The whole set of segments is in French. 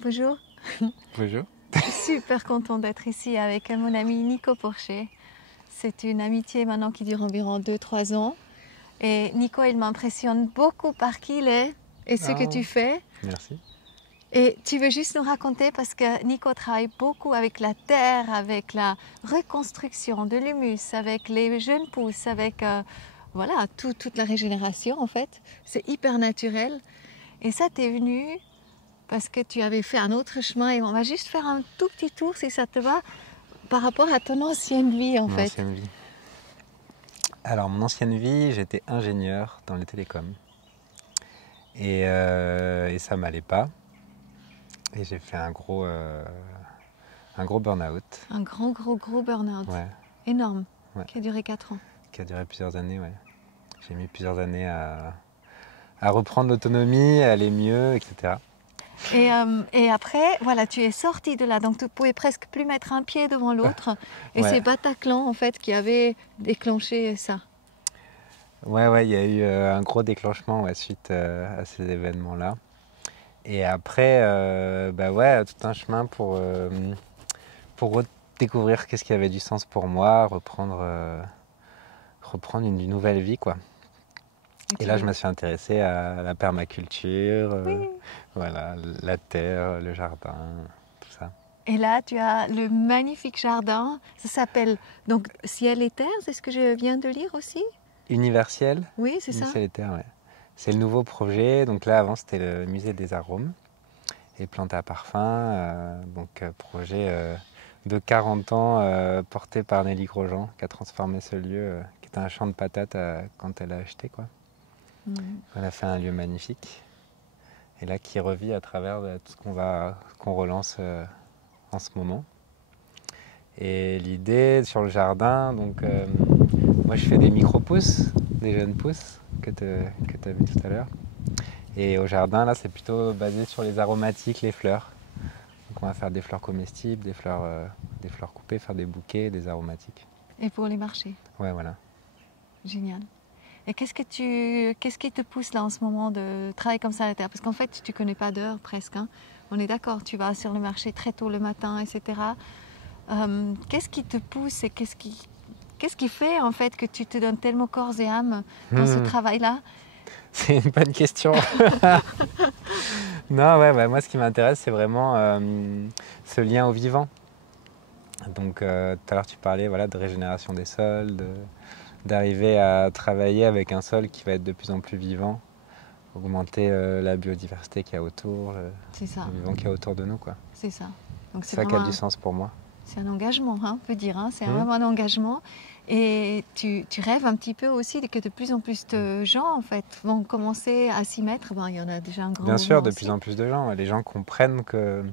Bonjour, Bonjour. je suis super contente d'être ici avec mon ami Nico Porcher. C'est une amitié maintenant qui dure environ 2-3 ans. Et Nico, il m'impressionne beaucoup par qui il est et ce que tu Oh, fais. merci. Et tu veux juste nous raconter, parce que Nico travaille beaucoup avec la terre, avec la reconstruction de l'humus, avec les jeunes pousses, avec voilà, toute la régénération en fait. C'est hyper naturel. Et ça t'est venu parce que tu avais fait un autre chemin et on va juste faire un tout petit tour si ça te va par rapport à ton ancienne vie en Mon fait. ancienne vie. Alors, mon ancienne vie, j'étais ingénieur dans les télécoms. Et ça m'allait pas. Et j'ai fait un gros burn-out. Un gros burn-out. Ouais, Énorme, ouais. qui a duré 4 ans. Qui a duré plusieurs années, ouais. J'ai mis plusieurs années à reprendre l'autonomie, à aller mieux, etc. Et après, voilà, tu es sorti de là, donc tu pouvais presque plus mettre un pied devant l'autre. Et Ouais. c'est Bataclan en fait qui avait déclenché ça. Ouais, il y a eu un gros déclenchement suite à ces événements-là. Et après, bah ouais, tout un chemin pour redécouvrir qu'est-ce qui avait du sens pour moi, reprendre une nouvelle vie, quoi. Et là, je me suis intéressé à la permaculture, Oui. voilà, la terre, le jardin, tout ça. Et là, tu as le magnifique jardin. Ça s'appelle donc Ciel et Terre, c'est ce que je viens de lire aussi. Universel, Oui, c'est ça. Universel et terre, ouais. C'est le nouveau projet. Donc là, avant, c'était le musée des arômes et plantes à parfum. Projet de 40 ans porté par Nelly Grosjean, qui a transformé ce lieu, qui était un champ de patates quand elle a acheté, quoi. Elle a fait un lieu magnifique. Et là, qui revit à travers tout ce qu'on relance en ce moment. Et l'idée sur le jardin, moi je fais des micro-pousses, des jeunes pousses que tu as vu tout à l'heure. Et au jardin, là, c'est plutôt basé sur les aromatiques, les fleurs. Donc on va faire des fleurs comestibles, des fleurs coupées, faire des bouquets, des aromatiques. Et pour les marchés. Ouais, voilà. Génial. Et qu'est-ce qui te pousse là en ce moment de travailler comme ça à la terre? Parce qu'en fait, tu connais pas d'heure presque. Hein. On est d'accord, tu vas sur le marché très tôt le matin, etc. Qu'est-ce qui te pousse et qu'est-ce qui fait en fait que tu te donnes tellement corps et âme dans ce travail-là? C'est une bonne question. Non, ouais, moi ce qui m'intéresse, c'est vraiment ce lien au vivant. Donc tout à l'heure tu parlais voilà, de régénération des sols, d'arriver à travailler avec un sol qui va être de plus en plus vivant, augmenter la biodiversité qu'il y a autour, C'est ça. le vivant qu'il y a autour de nous, quoi. C'est ça. Donc C'est ça qui a du sens pour moi. C'est un engagement, hein, on peut dire. Hein. C'est vraiment un engagement. Et tu rêves un petit peu aussi que de plus en plus de gens en fait, vont commencer à s'y mettre. Bon, il y en a déjà un grand Bien sûr, de aussi. plus en plus de gens. Les gens comprennent qu'il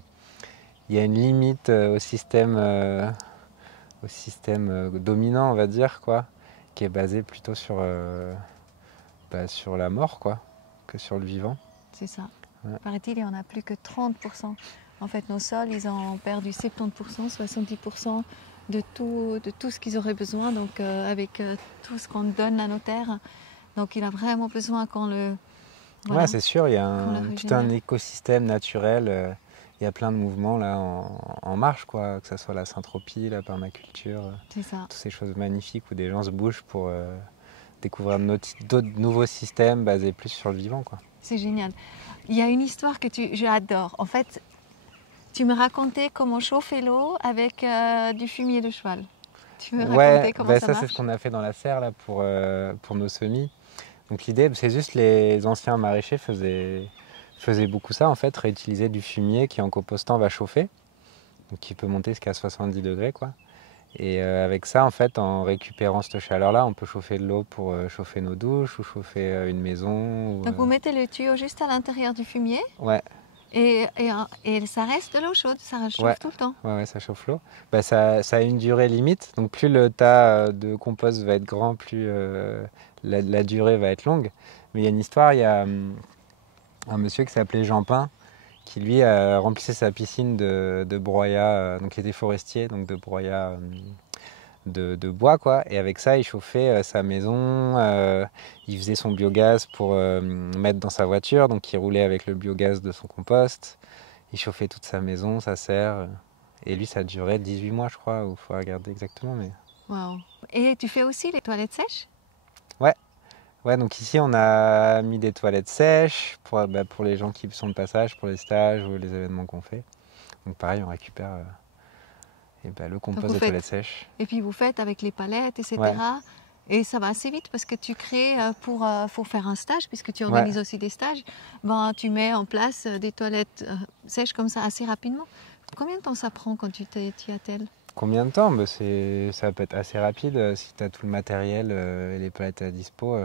y a une limite au système dominant, on va dire, quoi, qui est basé plutôt sur la mort, quoi, que sur le vivant. C'est ça. Ouais. Paraît-il, il n'y en a plus que 30%. En fait, nos sols, ils ont perdu 70%, 70% de tout ce qu'ils auraient besoin, donc avec tout ce qu'on donne à nos terres. Donc, il a vraiment besoin qu'on le... Voilà, ouais, c'est sûr, il y a tout un régénère. écosystème naturel. Il y a plein de mouvements là en marche, quoi, que ce soit la syntropie, la permaculture, C'est ça. toutes ces choses magnifiques où des gens se bougent pour découvrir d'autres nouveaux systèmes basés plus sur le vivant, quoi. C'est génial. Il y a une histoire que j'adore. En fait, tu me racontais comment chauffer l'eau avec du fumier de cheval. Tu me racontais comment ça marche? C'est ce qu'on a fait dans la serre là, pour nos semis. Donc l'idée, c'est juste les anciens maraîchers faisaient beaucoup ça, en fait, réutiliser du fumier qui en compostant va chauffer, donc qui peut monter jusqu'à 70 degrés, quoi. Et avec ça, en fait, en récupérant cette chaleur-là, on peut chauffer de l'eau pour chauffer nos douches ou chauffer une maison. Donc vous mettez le tuyau juste à l'intérieur du fumier? Ouais. Et ça reste de l'eau chaude, ça chauffe tout le temps? Ouais, ça chauffe l'eau. Ça a une durée limite, donc plus le tas de compost va être grand, plus la durée va être longue. Mais il y a une histoire, il y a un monsieur qui s'appelait Jean Pin, qui lui remplissait sa piscine de broyat, donc il était forestier, donc de broyat de bois, quoi. Et avec ça, il chauffait sa maison, il faisait son biogaz pour mettre dans sa voiture, donc il roulait avec le biogaz de son compost. il chauffait toute sa maison, sa serre. Et lui, ça durait 18 mois, je crois, il faut regarder exactement. Mais... Wow. Et tu fais aussi les toilettes sèches? Ouais, ouais, donc ici, on a mis des toilettes sèches pour les gens qui sont de passage, pour les stages ou les événements qu'on fait. Donc pareil, on récupère le compost des toilettes sèches. Et puis vous faites avec les palettes, etc. Ouais. Et ça va assez vite parce que tu crées pour faire un stage, puisque tu organises aussi des stages, ben, tu mets en place des toilettes sèches comme ça assez rapidement. Combien de temps ça prend quand tu t'y attelles? Combien de temps? Ça peut être assez rapide si tu as tout le matériel et les palettes à dispo.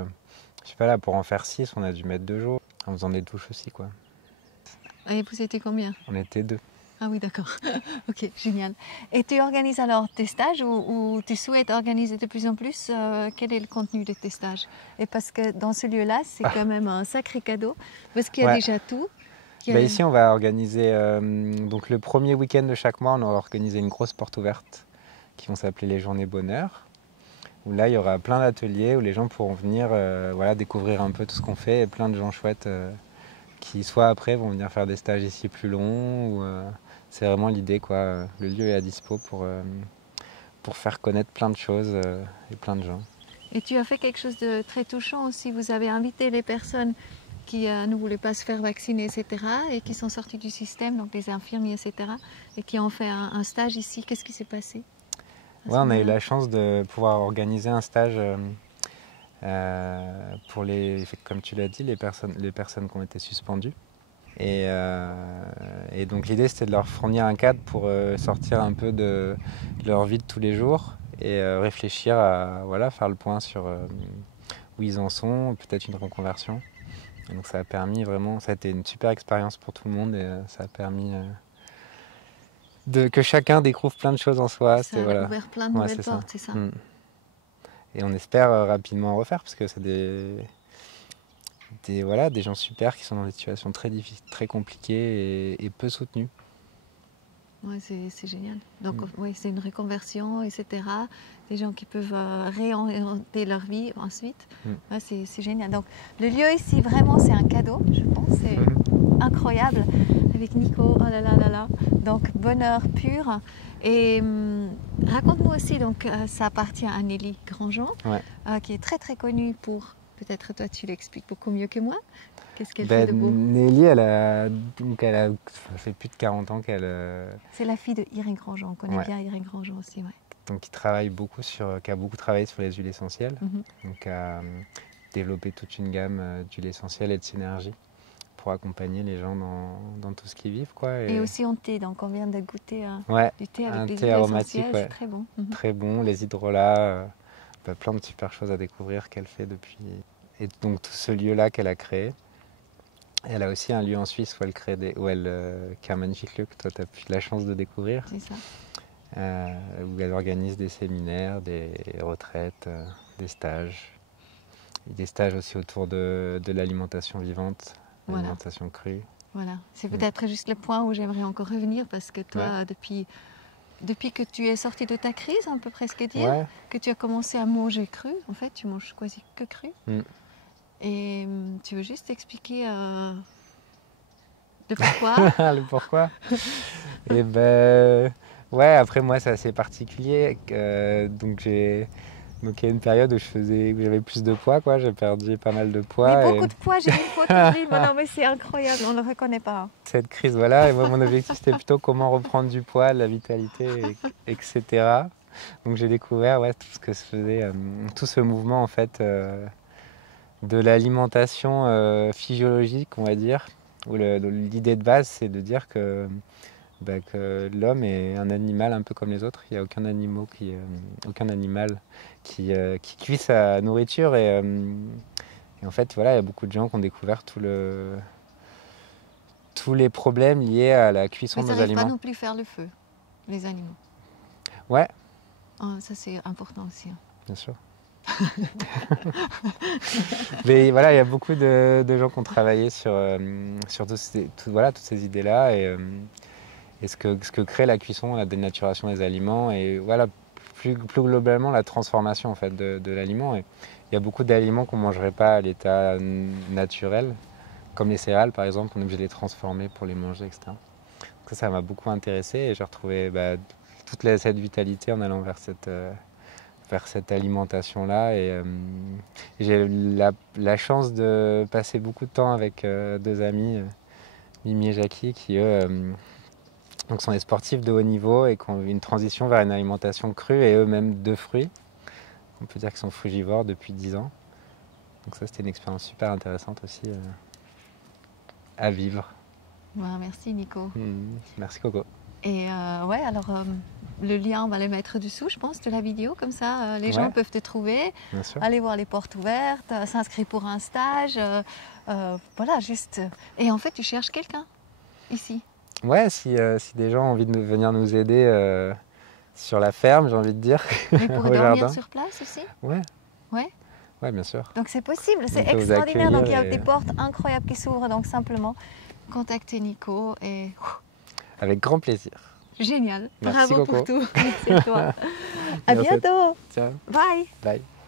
Je sais pas, là, pour en faire 6, on a dû mettre 2 jours. En faisant des douches aussi, quoi. Et vous étiez combien? On était 2. Ah oui, d'accord. Ok, génial. Et tu organises alors tes stages ou tu souhaites organiser de plus en plus? Quel est le contenu de tes stages? Et parce que dans ce lieu-là, c'est quand même un sacré cadeau, parce qu'il y a déjà tout. Ici, on va organiser, donc le premier week-end de chaque mois, on va organiser une grosse porte ouverte qui vont s'appeler les Journées Bonheur. Où là, il y aura plein d'ateliers où les gens pourront venir découvrir un peu tout ce qu'on fait et plein de gens chouettes qui, soit après, vont venir faire des stages ici plus longs. C'est vraiment l'idée, quoi. Le lieu est à dispo pour faire connaître plein de choses et plein de gens. Et tu as fait quelque chose de très touchant aussi. Vous avez invité les personnes qui ne voulaient pas se faire vacciner, etc. et qui sont sortis du système, donc les infirmiers, etc. et qui ont fait un stage ici. Qu'est-ce qui s'est passé? Ouais, on a eu la chance de pouvoir organiser un stage pour comme tu l'as dit, les personnes qui ont été suspendues. Et donc l'idée, c'était de leur fournir un cadre pour sortir un peu de leur vie de tous les jours et réfléchir à faire le point sur où ils en sont, peut-être une reconversion. Et donc ça a permis vraiment, ça a été une super expérience pour tout le monde et ça a permis que chacun découvre plein de choses en soi. Ça a ouvert plein de nouvelles portes, c'est ça. Et on espère rapidement en refaire parce que c'est des gens super qui sont dans des situations très difficiles, très compliquées et peu soutenues. Oui, c'est génial. Donc oui, c'est une reconversion, etc. Des gens qui peuvent réorienter leur vie ensuite. Ouais, c'est génial. Donc le lieu ici, vraiment, c'est un cadeau, je pense. C'est incroyable. Avec Nico, oh là là là là. Donc bonheur pur. Et raconte-nous aussi, donc ça appartient à Nelly Grandjean, qui est très très connue pour, peut-être toi tu l'expliques beaucoup mieux que moi. Qu'est-ce qu'elle fait de beau? Nelly, ça fait plus de 40 ans qu'elle... C'est la fille de Irène Grandjean, on connaît bien Irène Grandjean aussi. Ouais. Donc qui a beaucoup travaillé sur les huiles essentielles, donc a développé toute une gamme d'huiles essentielles et de synergie pour accompagner les gens dans tout ce qu'ils vivent. Et aussi en thé, donc on vient de goûter du thé avec les huiles aromatique, essentielles, c'est très bon. Très bon, les hydrolats, plein de super choses à découvrir qu'elle fait depuis. Et donc tout ce lieu-là qu'elle a créé. Elle a aussi un lieu en Suisse où elle crée qui est un magnifique lieu que toi tu as eu la chance de découvrir. C'est ça. Où elle organise des séminaires, des retraites, des stages. Et des stages aussi autour de l'alimentation vivante, l'alimentation crue. Voilà, c'est peut-être juste le point où j'aimerais encore revenir parce que toi, depuis que tu es sorti de ta crise, on peut presque dire, que tu as commencé à manger cru, en fait, tu manges quasi que cru. Et tu veux juste expliquer le pourquoi? Le pourquoi? Et après moi c'est assez particulier. Donc il y a une période où j'avais plus de poids, quoi. J'ai perdu pas mal de poids. Oui, beaucoup de poids, j'ai une photo de lui. Non mais c'est incroyable, on ne le reconnaît pas. Cette crise, et moi mon objectif c'était plutôt comment reprendre du poids, de la vitalité, etc. Donc j'ai découvert tout ce que se faisait, tout ce mouvement en fait. De l'alimentation physiologique, on va dire, où l'idée de base, c'est de dire que l'homme est un animal un peu comme les autres. Il n'y a aucun animal qui cuit sa nourriture. Et en fait, il y a beaucoup de gens qui ont découvert tous les problèmes liés à la cuisson de nos aliments. Mais ça n'arrive pas non plus faire le feu, les animaux. Ouais. Ça, c'est important aussi. Bien sûr. Mais il y a beaucoup de gens qui ont travaillé sur toutes ces idées-là et ce que crée la cuisson, la dénaturation des aliments et plus globalement la transformation en fait de l'aliment. Et il y a beaucoup d'aliments qu'on ne mangerait pas à l'état naturel, comme les céréales par exemple, on est obligé de les transformer pour les manger, etc. que ça m'a beaucoup intéressé et j'ai retrouvé toute cette vitalité en allant vers cette alimentation-là. Et j'ai eu la chance de passer beaucoup de temps avec deux amis, Mimi et Jackie, qui eux donc sont des sportifs de haut niveau et qui ont eu une transition vers une alimentation crue et eux-mêmes de fruits. On peut dire qu'ils sont frugivores depuis 10 ans. Donc ça, c'était une expérience super intéressante aussi à vivre. Merci Nico. Merci Coco. Et ouais, alors le lien, on va le mettre dessous, je pense, de la vidéo. Comme ça, les gens peuvent te trouver, aller voir les portes ouvertes, s'inscrire pour un stage. Voilà, juste. Et en fait, tu cherches quelqu'un ici. Ouais, si des gens ont envie de venir nous aider sur la ferme, j'ai envie de dire. Mais pour dormir sur place aussi. Ouais. Ouais. Ouais, bien sûr. Donc c'est possible, c'est extraordinaire. Donc il y a des portes incroyables qui s'ouvrent. Donc simplement, contactez Nico et... Avec grand plaisir. Génial. Merci Bravo Coco. pour tout. Merci à toi. À bientôt. Ciao. Bye. Bye.